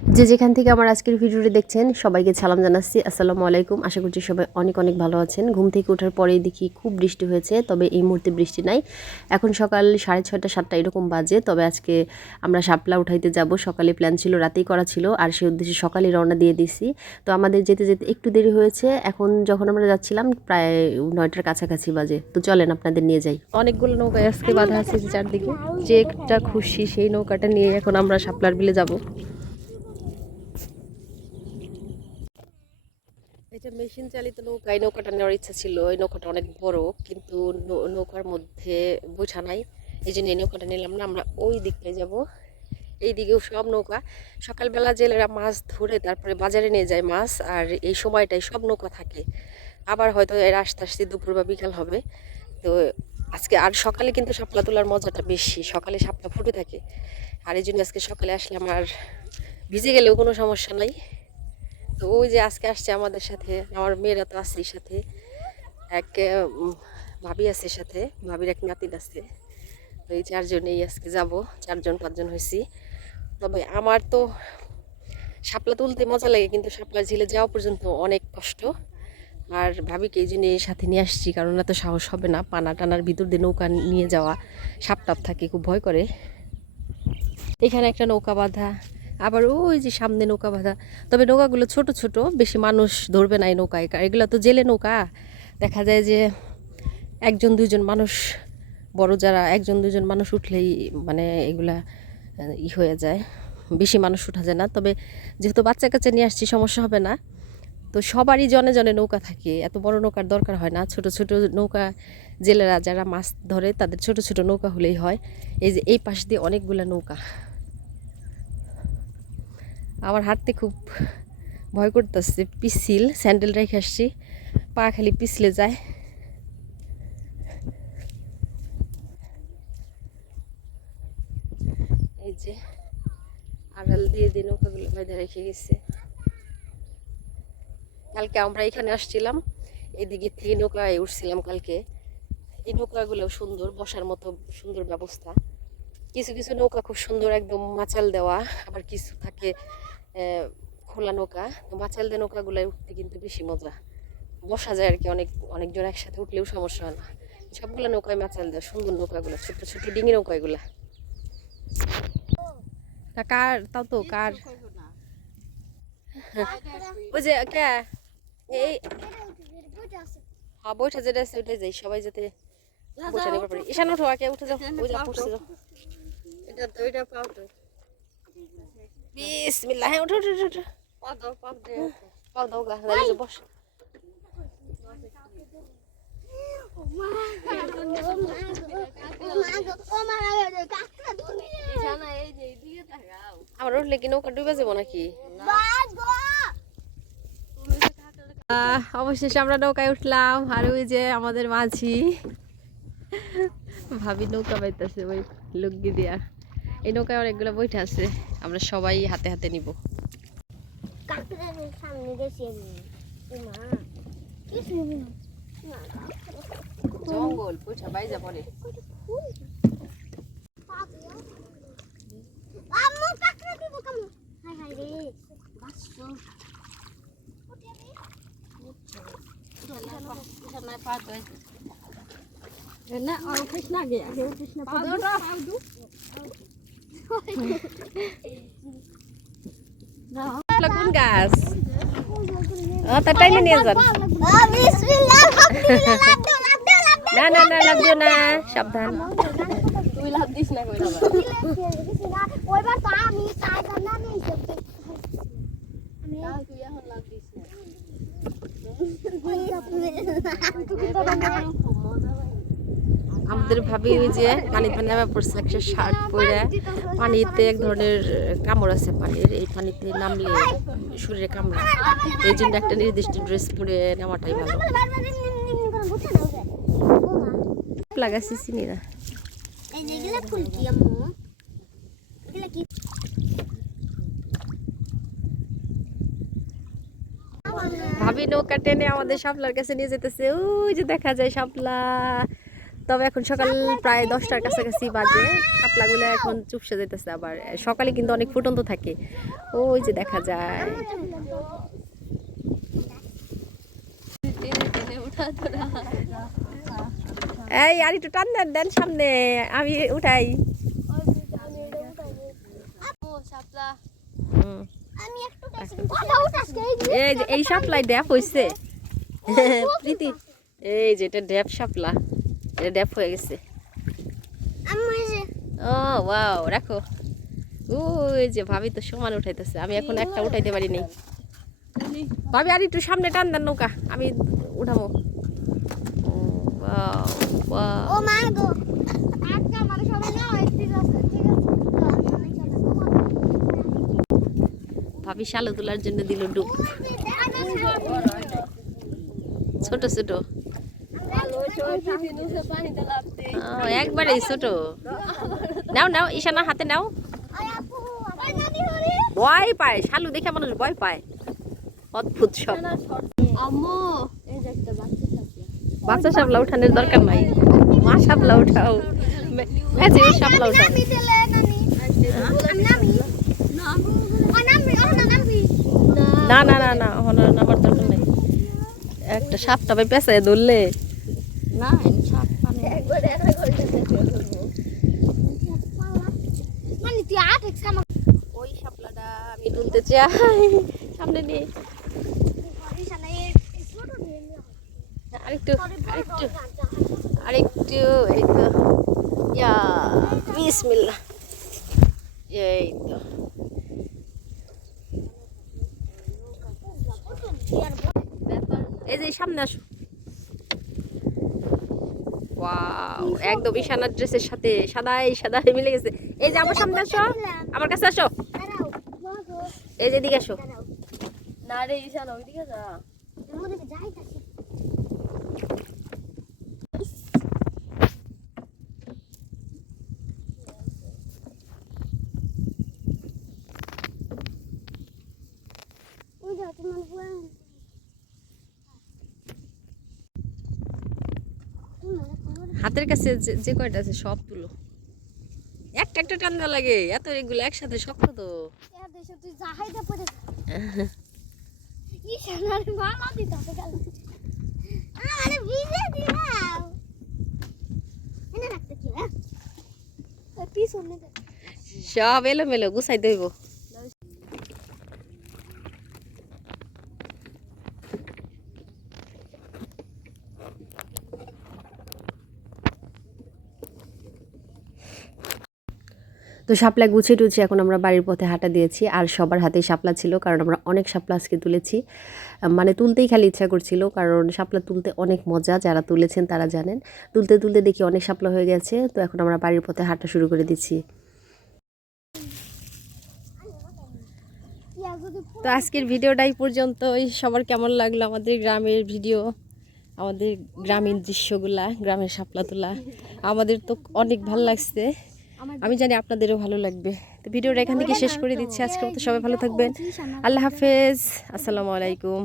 যে যেখান থেকে আমার আজকের ভিডিওটি দেখছেন সবাইকে সালাম জানাচ্ছি। আসসালামু আলাইকুম। আশা করছি সবাই অনেক অনেক ভালো আছেন। ঘুম থেকে ওঠার পরেই দেখি খুব বৃষ্টি হয়েছে, তবে এই মুহূর্তে বৃষ্টি নাই। এখন সকাল 6:30 7টা এরকম বাজে। তবে আজকে আমরা শাপলা উঠাইতে যাব। সকালে প্ল্যান ছিল, রাতেই করা ছিল, আর সেই উদ্দেশ্যে সকালে রওনা দিয়ে দিছি। তো আমাদের যেতে যেতে একটু দেরি হয়েছে। এখন যখন আমরা যাচ্ছিলাম প্রায় 9টার কাছাকাছি বাজে। তো চলেন আপনাদের নিয়ে যাই। অনেকগুলো নৌকায় আজকে বাঁধা আছে চারদিকে, যে একটা খুশি সেই নৌকাটা নিয়ে এখন আমরা শাপলার বিলে যাব। এটা মেশিন চালিত নৌকা। এই নৌকাটা নেওয়ার ইচ্ছা ছিল। এই নৌকাটা অনেক বড়, কিন্তু নৌকার মধ্যে বোঝা নাই, এই জন্য এই নৌকাটা নিলাম না। আমরা ওই দিকটায় যাব। এই দিকেও সব নৌকা। সকালবেলা জেলেরা মাছ ধরে তারপরে বাজারে নিয়ে যায় মাছ, আর এই সময়টায় সব নৌকা থাকে। আবার হয়তো এর আস্তে আস্তে দুপুর বা বিকাল হবে। তো আজকে আর সকালে কিন্তু শাপলা তোলার মজাটা বেশি, সকালে শাপলা ফুটে থাকে। আর এই জন্য আজকে সকালে আসলে আমার ভিজে গেলেও কোনো সমস্যা নাই। তো ওই যে আজকে আসছে আমাদের সাথে, আমার মেয়েরা তো আছে সাথে, এক ভাবি আছে সাথে, ভাবির এক নাতিন আছে। তো এই চারজনেই আজকে যাব, 4জন 5জন হয়েছি। তবে আমার তো শাপলা তুলতে মজা লাগে, কিন্তু শাপলা ঝিলে যাওয়া পর্যন্ত অনেক কষ্ট। আর ভাবিকে এই জন্য সাথে নিয়ে আসছি, কারণ এত সাহস হবে না পানা টানার ভিতর দিয়ে নৌকা নিয়ে যাওয়া। সাপ টাপ থাকে, খুব ভয় করে। এখানে একটা নৌকা বাঁধা, আবার ওই যে সামনে নৌকা বাঁধা। তবে নৌকাগুলো ছোট ছোট, বেশি মানুষ ধরবে না এই নৌকায়। এগুলো তো জেলে নৌকা, দেখা যায় যে 1 2 জন মানুষ, বড় যারা 1 2 জন মানুষ উঠলেই মানে এগুলা হয়ে যায়, বেশি মানুষ উঠা যায় না। তবে যেহেতু বাচ্চা কাচ্চা নিয়ে আসছি সমস্যা হবে না। তো সবারই জনে জনে নৌকা থাকে, এত বড় নৌকার দরকার হয় না। ছোট ছোট নৌকা, জেলেরা যারা মাছ ধরে তাদের ছোট ছোট নৌকা হলেই হয়। এই যে এই পাশ দিয়ে অনেকগুলা নৌকা। আমার হাঁটতে খুব ভয় করতেছে, পিছিল, স্যান্ডেল রেখে আসছি, পা খালি পিছলে যায়। এই যে আড়াল দিয়ে দিয়ে নৌকাগুলো বাইরে রেখে গেছে। কালকে আমরা এখানে আসছিলাম, এদিকে থেকে নৌকায় উঠছিলাম কালকে। এই নৌকাগুলো সুন্দর, বসার মতো সুন্দর ব্যবস্থা। কিছু কিছু নৌকা খুব সুন্দর, একদম মাচাল দেওয়া, আবার কিছু থাকে খোলা নৌকা। তো মাচাল দেওয়া নৌকাগুলোয় উঠতে কিন্তু বেশি মজা, বসা যায় আর কি। অনেকজন একসাথে উঠলেও সমস্যা হয় না। সবগুলো নৌকায় মাচাল দেওয়া, সুন্দর নৌকাগুলো, ছোট ছোট ডিঙি নৌকা এগুলা। তা কার, তাও তো কার ওই যে কে এই হ্যাঁ বইটা যেটা আছে ওইটাই যাই, সবাই যাতে বসে নেবার পারি। ঈশান ওঠো, আগে উঠে যাও, ওই যা পড়ছে যাও। এটা তো এটা পাও তো, বিসমিল্লাহ। হ্যাঁ ওঠো ওঠো ওঠো, পাও দাও পাও দাও, পাও দাও গা, তাহলে যে বস। আমার উঠলে কি নৌকা ডুবে যাবো নাকি? অবশেষে আমরা নৌকায় উঠলাম, আর ওই যে আমাদের মাঝি ভাবি নৌকা বাইতেছে ওই লুঙ্গি দিয়া। এই নৌকায় অনেকগুলো বইটা আছে, আমরা সবাই হাতে হাতে নিব। জঙ্গল বইটা বাইজা পড়ে। কোন গাছ? তা টাইলে নিয়ে যান। না না না, লাগবে না, সাবধান। তুই লাভ দিস না কইরা। ওইবার তো আমি তাই জানা নেই তো। আমি তুই এখন লাভ দিস না। আমাদের ভাবি ওই যে পানিতে নেমে পড়ছে, একটা শার্ট পরে। পানিতে এক ধরনের কামড় আছে পানির, এই পানিতে নামলে শরীরে কামড়ে, এই জন্য একটা নির্দিষ্ট ড্রেস পরে নেওয়াটাই ভালো। লাগাচ্ছি চিনি না। ভাবি নৌকা টেনে আমাদের শাপলার কাছে নিয়ে যেতেছে। ওই যে দেখা যায় শাপলা, তবে এখন সকাল প্রায় 10টার কাছাকাছি বাজে, শাপলাগুলো এখন চুপসে যেতেছে। আবার সকালে কিন্তু অনেক ফুটন্ত থাকে, ওই যে দেখা যায়। এই আর একটু টান দেন, দেন সামনে, আমি উঠাই। এই শাপলাই ড্যাপ হয়েছে প্রীতি, এই যে এটা ড্যাপ শাপলা, এটা ড্যাপ হয়ে গেছে। ও ওয়াও, রাখো। ওই যে ভাবি তো সমান উঠাইতেছে, আমি এখন একটা উঠাইতে পারি নাই। ভাবি আর একটু সামনে টান দেন নৌকা, আমি উঠাবো। ভাবি শালো তোলার জন্য দিল ডুব, ছোট ছোট, একবারে ছোট। নাও নাও ঈশানা, হাতে নাও। ভয় পায় শালু দেখে, মানুষ ভয় পায়, অদ্ভুত সব। বাচ্চা শাপলা উঠানোর দরকার নাই, মা শাপলা উঠাও, শাপলা উঠাও। না না না না, নামার দরকার নেই। একটা সাপটা ভাই পেঁচায় ধরলে না, ওই শাপলাটা আমি তুলতে চাই, সামনে নিয়ে আরেকটু আরেকটু আরেকটু, এই তো, ইয়া বিসমিল্লাহ, এই তো। এই যে সামনে আসো। ওয়াও, একদম ঈশানার ড্রেসের সাথে সাদাই সাদাই মিলে গেছে। এই যে আমার সামনে আসো, আমার কাছে আসো, এই যে এদিকে আসো। না রে ঈশানা, ওইদিকে যা। হাতের কাছে যে কয়টা আছে সব তুলো, একটা একটা টান্না লাগে, এত এগুলো একসাথে শক্ত তো। সব এলোমেলো গুছাইতে হইব। তো শাপলা গুছিয়ে টুছিয়ে এখন আমরা বাড়ির পথে হাঁটা দিয়েছি, আর সবার হাতেই শাপলা ছিল, কারণ আমরা অনেক শাপলা আজকে তুলেছি। মানে তুলতেই খালি ইচ্ছা করছিল, কারণ শাপলা তুলতে অনেক মজা, যারা তুলেছেন তারা জানেন। তুলতে তুলতে দেখি অনেক শাপলা হয়ে গেছে, তো এখন আমরা বাড়ির পথে হাঁটা শুরু করে দিচ্ছি। তো আজকের ভিডিওটাই পর্যন্তই। সবার কেমন লাগলো আমাদের গ্রামের ভিডিও, আমাদের গ্রামীণ দৃশ্যগুলা, গ্রামের শাপলা তোলা, আমাদের তো অনেক ভালো লাগছে। আমি জানি আপনাদেরও ভালো লাগবে। তো ভিডিওটা এখান থেকে শেষ করে দিচ্ছি। আজকের মতো সবাই ভালো থাকবেন। আল্লাহ হাফেজ, আসসালামু আলাইকুম।